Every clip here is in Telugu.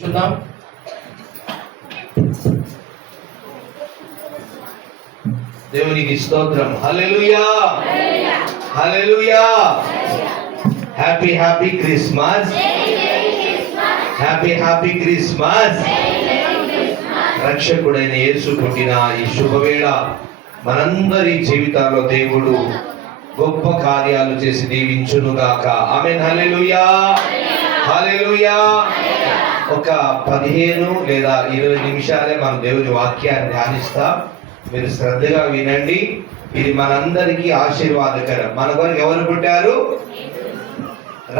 చూద్దాం. దేవునికి స్తోత్రం. Hallelujah hallelujah. Happy happy Christmas. Happy happy Christmas. రక్షకుడైన యేసు పుట్టిన ఈ శుభవేళ మనందరి జీవితాల్లో దేవుడు గొప్ప కార్యాలు చేసి దీవించును గాక. ఆమేన్. హల్లెలూయా హల్లెలూయా. ఒక 15 లేదా 20 నిమిషాలే మనం దేవుని వాక్యాన్ని ధ్యానిస్తాం. మీరు శ్రద్ధగా వినండి. ఇది మనందరికీ ఆశీర్వాదకరం. మన కొరకు ఎవరు పుట్టారు?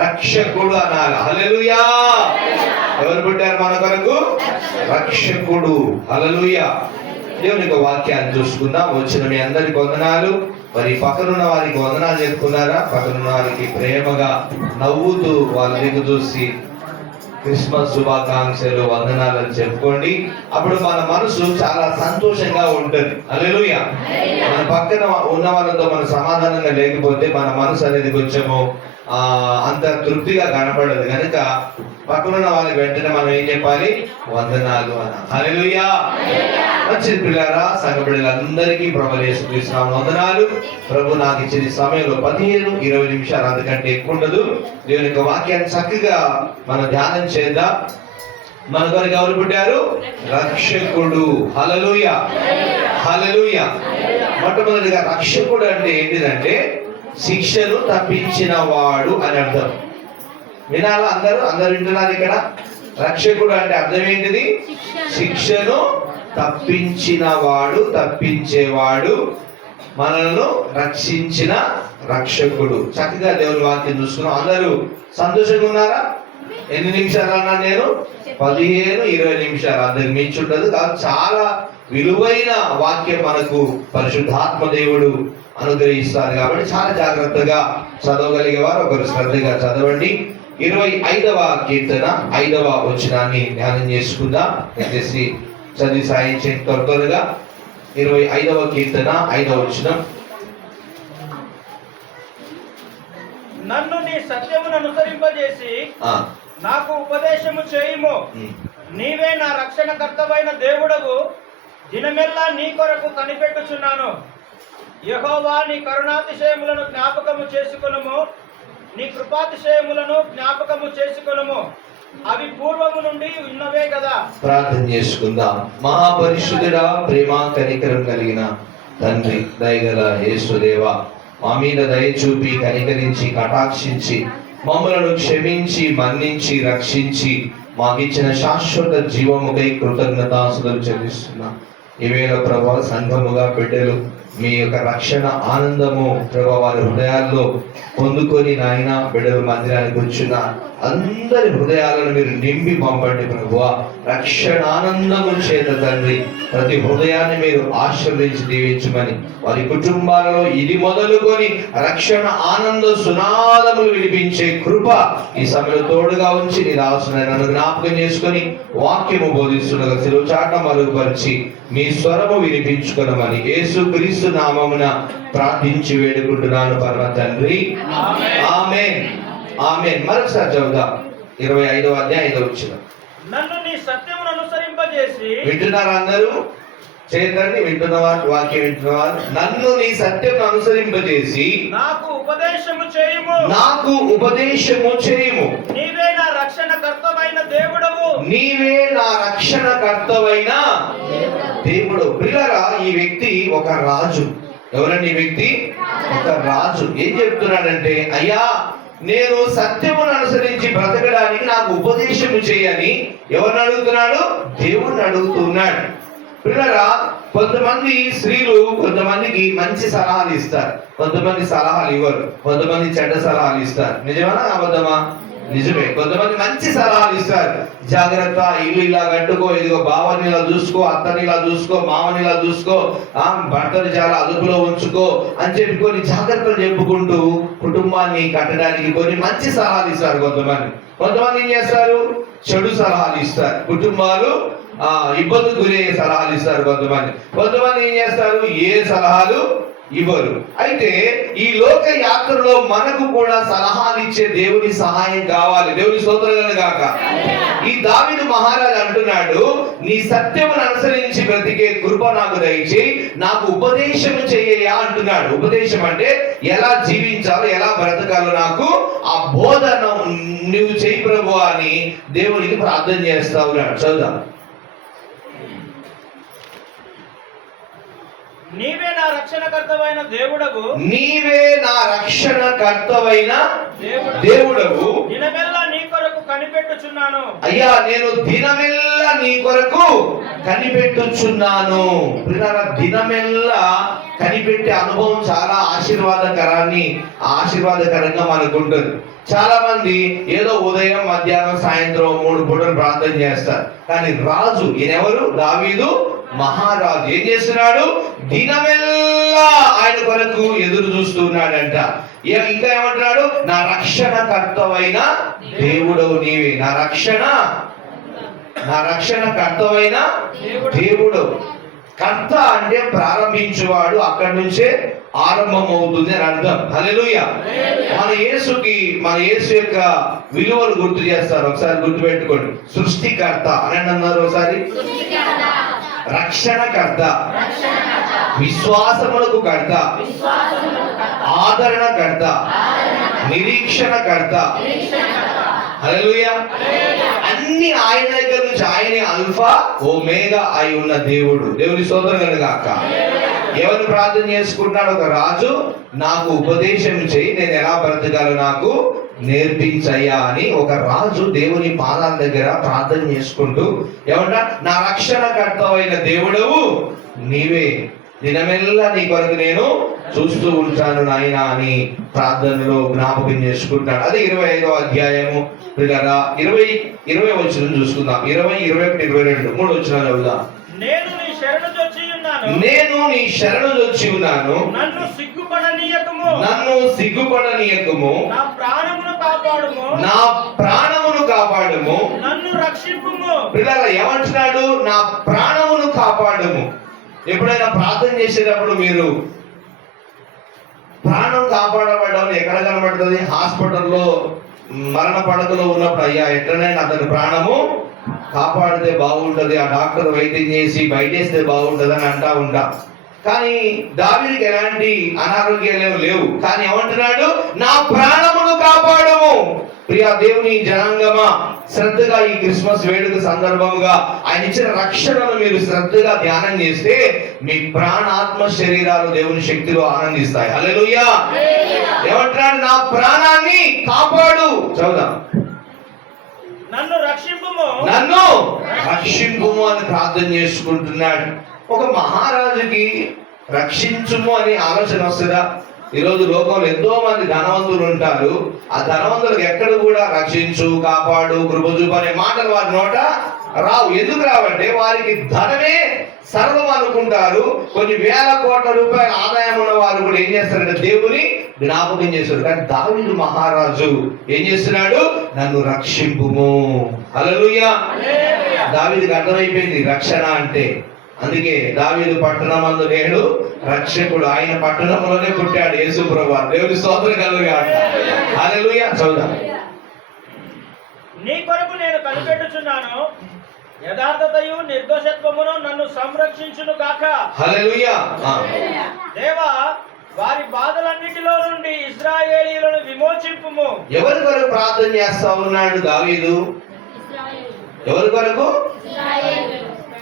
రక్షకుడు అనాలి. హల్లెలూయా. ఎవరు పుట్టారు మన కొరకు? రక్షకుడు. హల్లెలూయా. దేవుని యొక్క వాక్యాన్ని చూసుకుందాం. వచ్చిన మీ అందరికి వందనాలు. మరి పక్కనున్న వారికి వందనాలు చెప్పుకున్నారా? పక్కనున్న వారికి ప్రేమగా నవ్వుతూ వాళ్ళ దిగు చూసి క్రిస్మస్ శుభాకాంక్షలు వందనాలని చెప్పుకోండి. అప్పుడు మన మనసు చాలా సంతోషంగా ఉంటుంది. హల్లెలూయా. మన పక్కన ఉన్న వాళ్ళతో మన సమాధానంగా లేకపోతే మన మనసు అనేది కొంచెము అంత తృప్తిగా కనపడదు. కనుక పక్కనున్న వాళ్ళకి వెంటనే మనం ఏం చెప్పాలి? వందనాలు అన్న. హల్లెలూయా. మంచిది పిల్లారా, సంఘ బిడ్డలందరికీ ప్రభువు యేసుక్రీస్తు నామమున వందనాలు. ప్రభు నాకు ఇచ్చిన సమయంలో 15-20 నిమిషాలు, అంతకంటే ఎక్కువ ఉండదు. దేవుని యొక్క వాక్యాన్ని చక్కగా మనం ధ్యానం చేద్దాం. మన కొరకు ఎవరు పుట్టారు? రక్షకుడు. హల్లెలూయా హల్లెలూయా. మొట్టమొదటిగా రక్షకుడు అంటే ఏంటిదంటే శిక్షను తప్పించిన వాడు అని అర్థం. వినాలా? అందరూ వింటున్నారు ఇక్కడ? రక్షకుడు అంటే అర్థం ఏంటిది? శిక్షను తప్పించిన వాడు, తప్పించేవాడు, మనలను రక్షించిన రక్షకుడు. చక్కగా దేవుని వాక్యం చూసుకున్నాం. అందరూ సంతోషంగా ఉన్నారా? ఎన్ని నిమిషాలు అన్నా నేను? 15-20 నిమిషాలు. అందరికి మించి ఉండదు కాదు. చాలా విలువైన వాక్యం మనకు పరిశుద్ధాత్మ దేవుడు అనుగ్రహిస్తారు కాబట్టి చాలా జాగ్రత్తగా చదవగలిగే వారు ఒకరు శ్రద్ధగా చదవండి. 25వ కీర్తన 5వ వచనాన్ని ధ్యానం చేసుకుందాం. దయచేసి చదివి సాయించండి త్వరగా. 25వ కీర్తన 5వ వచనం. నన్ను నీ సత్యమును అనుసరింపజేసి నాకు ఉపదేశము చేయుము. నీవే నా రక్షణకర్తవైన దేవుడవు. దినమెల్లా నీ కొరకు కనిపెట్టుచున్నాను. యెహోవా, నీ కరుణాతిశయములను జ్ఞాపకము చేసుకొనుము. నీ కృపాతిశయములను జ్ఞాపకము చేసుకొనుము. అవి పూర్వము నుండి ఉన్నవే కదా. ప్రార్థన చేసుకుందాం. మహాపరిశుద్ధుడా, ప్రేమ కనికరం కలిగిన తండ్రి, దయగల యేసుదేవా, మా మీద దయ చూపి కనికరించి కటాక్షించి మమ్మలను క్షమించి మన్నించి రక్షించి మాకిచ్చిన శాశ్వత జీవముకై కృతజ్ఞతాస్తుతులు చెల్లిస్తున్నాం. ఈవేళ ప్రభా సంఘముగా బిడ్డలు మీ యొక్క రక్షణ ఆనందము ప్రభా వారి హృదయాల్లో పొందుకొని నాయన బిడ్డలు మందిరానికి వచ్చిన అందరి హృదయాలను మీరు నింపి పంపండి ప్రభువా. రక్షణ ఆనందము చేత తండ్రి ప్రతి హృదయాన్ని మీరు ఆశీర్వదించి దీవించమని, వారి కుటుంబాలలో ఇది మొదలుకొని రక్షణ ఆనంద సునాదములు వినిపించే కృప ఈ సమయంలో తోడుగా ఉంచి నీ దాసుని నన్ను జ్ఞాపకం చేసుకొని వాక్యము బోధిస్తుండగా శిలువ చాట మరుగుపరిచి మీ స్వరము వినిపించుకొనమని యేసుక్రీస్తు నామమున ప్రార్థించి వేడుకుంటున్నాను పరమ తండ్రి. ఆమేన్ ఆమేన్. మరొకసారి చదువుదాం. 25వ అధ్యాయం 5వ వచనం. నన్ను నీ సత్యమును అనుసరింపజేసి. వింటున్నారా అందరూ? చేతండి. వింటున్నవారు, వాక్యం వింటున్నవారు. నన్ను నీ సత్యం అనుసరింపజేసి నాకు ఉపదేశము చేయుము. నాకు ఉపదేశము చేయుము. నీవే నా రక్షణకర్తవైన దేవుడవు. నీవే నా రక్షణకర్తవైన దేవుడు. పిల్లరా, ఈ వ్యక్తి ఒక రాజు. ఎవరండి ఈ వ్యక్తి? ఒక రాజు. ఏం చెప్తున్నాడంటే, అయ్యా నేను సత్యమును అనుసరించి బ్రతకడానికి నాకు ఉపదేశము చేయని ఎవరిని అడుగుతున్నాడు? దేవుణ్ణి అడుగుతున్నాడు. పిల్లరా, కొంతమంది స్త్రీలు కొంతమందికి మంచి సలహాలు ఇస్తారు, కొంతమంది సలహాలు ఇవ్వరు, కొంతమంది చెడ్డ సలహాలు ఇస్తారు. నిజమేనా అబద్ధమా? నిజమే. కొంతమంది మంచి సలహాలు ఇస్తారు. జాగ్రత్త, ఇల్లు ఇలా కట్టుకో, ఇదిగో బావని ఇలా చూసుకో, అత్తని ఇలా చూసుకో, మామని ఇలా చూసుకో, భర్తని చాలా అదుపులో ఉంచుకో అని చెప్పి కొన్ని జాగ్రత్తలు చెప్పుకుంటూ కుటుంబాన్ని కట్టడానికి కొన్ని మంచి సలహాలు ఇస్తారు. కొంతమంది ఏం చేస్తారు? చెడు సలహాలు ఇస్తారు. కుటుంబాలు ఇబ్బందుకు గురయ్యే సలహాలు ఇస్తారు. కొంతమంది ఏం చేస్తారు? ఏ సలహాలు ఇవ్వరు. అయితే ఈ లోక యాత్రలో మనకు కూడా సలహాలు ఇచ్చే దేవుని సహాయం కావాలి. దేవుని స్తోత్రం గాక. ఈ దావీదు మహారాజు అంటున్నాడు, నీ సత్యమును అనుసరించి బ్రతికే కృప నాకు దయచేయి, నాకు ఉపదేశం చేయయా అంటున్నాడు. ఉపదేశం అంటే ఎలా జీవించాలో, ఎలా బ్రతకాలో నాకు ఆ బోధన నువ్వు చేయి ప్రభు అని దేవునికి ప్రార్థన చేస్తా ఉన్నాడు. చదువుదాం. నీవే నా రక్షణకర్తవైన దేవుడవు, నీవే నా రక్షణకర్తవైన దేవుడవు, దినమెల్లా నీ కొరకు కనిపెట్టుచున్నాను. అయ్యా నేను దినమెల్లా నీ కొరకు కనిపెట్టుచున్నాను. దినమెల్లా కనిపెట్టే అనుభవం చాలా ఆశీర్వాదకరంగా మనకు ఉంటుంది. చాలా మంది ఏదో ఉదయం, మధ్యాహ్నం, సాయంత్రం 3 పూటలు ప్రార్థన చేస్తారు. కానీ రాజు ఈయనెవరు? దావీదు మహారాజు ఏం చేస్తున్నాడు? దినమెల్లా ఆయన కొరకు ఎదురు చూస్తున్నాడంట. ఇంకా ఏమంటున్నాడు? నా రక్షణకర్తవైన దేవుడవు నీవే. నా రక్షణకర్తవైన దేవుడవు. కర్త అంటే ప్రారంభించేవాడు, అక్కడి నుంచే ఆరంభం అవుతుంది అని అర్థం. హల్లెలూయా. మన యేసు యొక్క విలువలు గుర్తు చేస్తారు. ఒకసారి గుర్తు పెట్టుకోండి. సృష్టికర్త అని అన్నారు ఒకసారి, రక్షణకర్త, విశ్వాసములకు కర్త, ఆదరణకర్త, నిరీక్షణకర్త. హల్లెలూయా. అన్ని ఆయన దగ్గర నుంచి ఆయనే అల్ఫా ఓమేగా అయి ఉన్న దేవుడు. దేవుని స్తోత్రం గాక. ఎవరు ప్రార్థన చేసుకుంటున్నాడు? ఒక రాజు, నాకు ఉపదేశం చేయి, నేను ఎలా బ్రతకాలో నాకు నేర్పించయ్యా అని ఒక రాజు దేవుని పాదాల దగ్గర ప్రార్థన చేసుకుంటూ ఏమంటా? నా రక్షణకర్తవైన దేవుడవు నీవే, దినమెల్లా నీ కొరకు నేను చూస్తూ ఉంటాను నాయన అని ప్రార్థనలో జ్ఞాపకం చేసుకుంటాడు. అదే 25వ అధ్యాయము 20 వచనం చూసుకుందాం. 20, 21, 22 3 వచనాలు చదువుదాం. నేను నీ శరణు జొచ్చి ఉన్నాను, నన్ను సిగ్గుపడనీయకము, నా ప్రాణమును కాపాడుము, నన్ను రక్షింపుము. పిల్లల ఏమంటున్నాడు? నా ప్రాణమును కాపాడుము. ఎప్పుడైనా ప్రార్థన చేసేటప్పుడు మీరు ప్రాణం కాపాడబడడం ఎక్కడ కనబడుతుంది? హాస్పిటల్లో మరణ పడకలో ఉన్నప్పుడు, అయ్యా ఎట్లనైనా అతని ప్రాణము కాపాడితే బాగుంటది, ఆ డాక్టర్ వైద్యం చేసి బయటేస్తే బాగుంటది అని అంటా ఉంటా. కానీ దావీదుకి ఎలాంటి అనారోగ్యాలు లేవు. కానీ ఏమంటున్నాడు? నా ప్రాణమును కాపాడము. ప్రియా దేవుని జనాంగమా, శ్రద్ధగా ఈ క్రిస్మస్ వేడుక సందర్భంగా ఆయన ఇచ్చిన రక్షణను మీరు శ్రద్ధగా ధ్యానం చేస్తే మీ ప్రాణాత్మ శరీరాలు దేవుని శక్తిలో ఆనందిస్తాయి. హల్లెలూయా. ఏమంటున్నాడు? నా ప్రాణాన్ని కాపాడు. చదువుదాం. నన్ను రక్షింపుము అని ప్రార్థన చేసుకుంటున్నాడు. ఒక మహారాజుకి రక్షించుము అని ఆలోచన వస్తుందా? ఈరోజు లోకంలో ఎంతో మంది ధనవంతులు ఉంటారు. ఆ ధనవంతులకు ఎక్కడ కూడా రక్షించు, కాపాడు, కృప చూపు అనే మాటలు వారి నోట రావు. ఎందుకు రావంటే వారికి ధనమే సర్వం అనుకుంటారు. కొన్ని వేల కోట్ల రూపాయల ఆదాయం ఉన్న వారు కూడా ఏం చేస్తారంటే దేవుని జ్ఞాపకం చేస్తారు. కానీ దావీదు మహారాజు ఏం చేస్తున్నాడు? నన్ను రక్షింపుము. హల్లెలూయా. దావీదుకి అర్థమైపోయింది రక్షణ అంటే. అందుకే దావీదు పట్టణమందు నేడు రక్షకుడు. ఆయన పట్టణంలోనే పుట్టాడు యేసు ప్రభువు. దేవుని స్తోత్రం కలుగుగాక. హల్లెలూయా. చదువుదాం. నీ కొరకు నేను కనిపెట్టుచున్నాను, యథార్థతయు నిర్దోషత్వమును నన్ను సంరక్షించును గాక. హల్లెలూయా. దేవా, వారి బాధలన్నిటిలో నుండి ఇశ్రాయేలీయులను విమోచింపుము. ఎవరి కొరకు ప్రార్థన చేస్తా ఉన్నాడు దావీదు? ఎవరి కొరకు?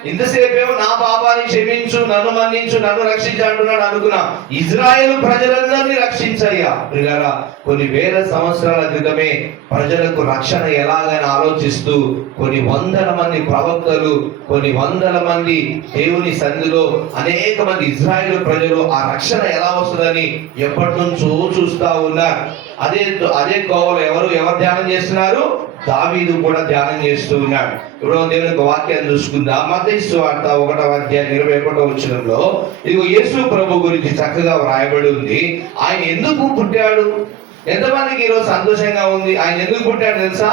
ఇంతసేపేమో నా పాపాన్ని క్షమించు, నన్ను మన్నించు, నన్ను రక్షించు అంటున్నాడు అనుకున్నా. ఇజ్రాయేలు ప్రజలందరినీ రక్షించయ్యా. ప్రియులారా, కొన్ని వేల సంవత్సరాల క్రితమే ప్రజలకు రక్షణ ఎలాగని ఆలోచిస్తూ కొన్ని వందల మంది ప్రవక్తలు, కొన్ని వందల మంది దేవుని సన్నిధిలో అనేక మంది ఇజ్రాయేలు ప్రజలు ఆ రక్షణ ఎలా వస్తుందని ఎప్పటి నుంచో చూస్తా ఉన్నారు. అదే కోవలో ఎవరు ధ్యానం చేస్తున్నారు? దావీదు కూడా ధ్యానం చేస్తూ ఉన్నాడు. ఇప్పుడు దేవుని ఒక వాక్యాన్ని చూసుకుందాం. మత్తయి సువార్త 1వ అధ్యాయం 21వ వచనంలో ఇదిగో యేసు ప్రభు గురించి చక్కగా వ్రాయబడి ఉంది. ఆయన ఎందుకు పుట్టాడు? ఎంతమందికి ఈరోజు సంతోషంగా ఉంది? ఆయన ఎందుకు పుట్టాడు తెలుసా?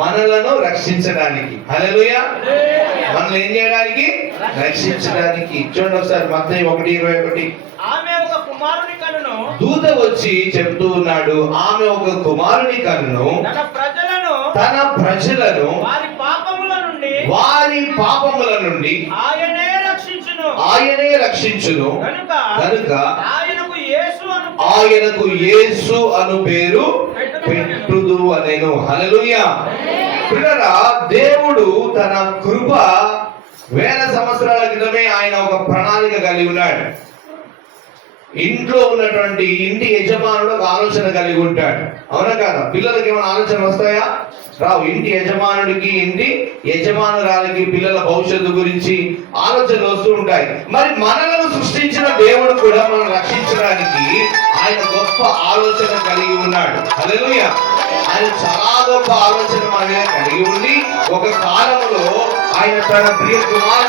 మనలను రక్షించడానికి. హల్లెలూయా. మనల్ని ఏం చేయడానికి? రక్షించడానికి. చూడండి ఒకసారి మత్తయి 1:21. ఆమె ఒక కుమారుని దూత వచ్చి చెప్తూ ఉన్నాడు, ఆమె ఒక కుమారుని కన్ను, తన ప్రజలను వారి పాపముల నుండి ఆయనే రక్షించును కనుక ఆయనకు యేసు అను పేరు పెట్టుదు అనేను. హల్లెలూయా. ప్రియరా, దేవుడు తన కృప వేల సంవత్సరాల క్రితమే ఆయన ఒక ప్రణాళిక కలిగి ఉన్నాడు. ఇంట్లో ఉన్నటువంటి ఇంటి యజమానుడు ఒక ఆలోచన కలిగి ఉంటాడు. అవునా కదా? పిల్లలకి ఏమైనా ఆలోచన వస్తాయా? రావు. ఇంటి యజమానుడికి, ఇంటి యజమానురాలికి పిల్లల భవిష్యత్తు గురించి ఆలోచనలు వస్తూ ఉంటాయి. మరి మనలను సృష్టించిన దేవుడు కూడా మనం రక్షించడానికి ఆయన గొప్ప ఆలోచన కలిగి ఉన్నాడు. హల్లెలూయా. ఆయన చాలా గొప్ప ఆలోచన మన మీద కలిగి ఉండి ఒక కాలంలో ఆయన తన ప్రియ కుమారుడు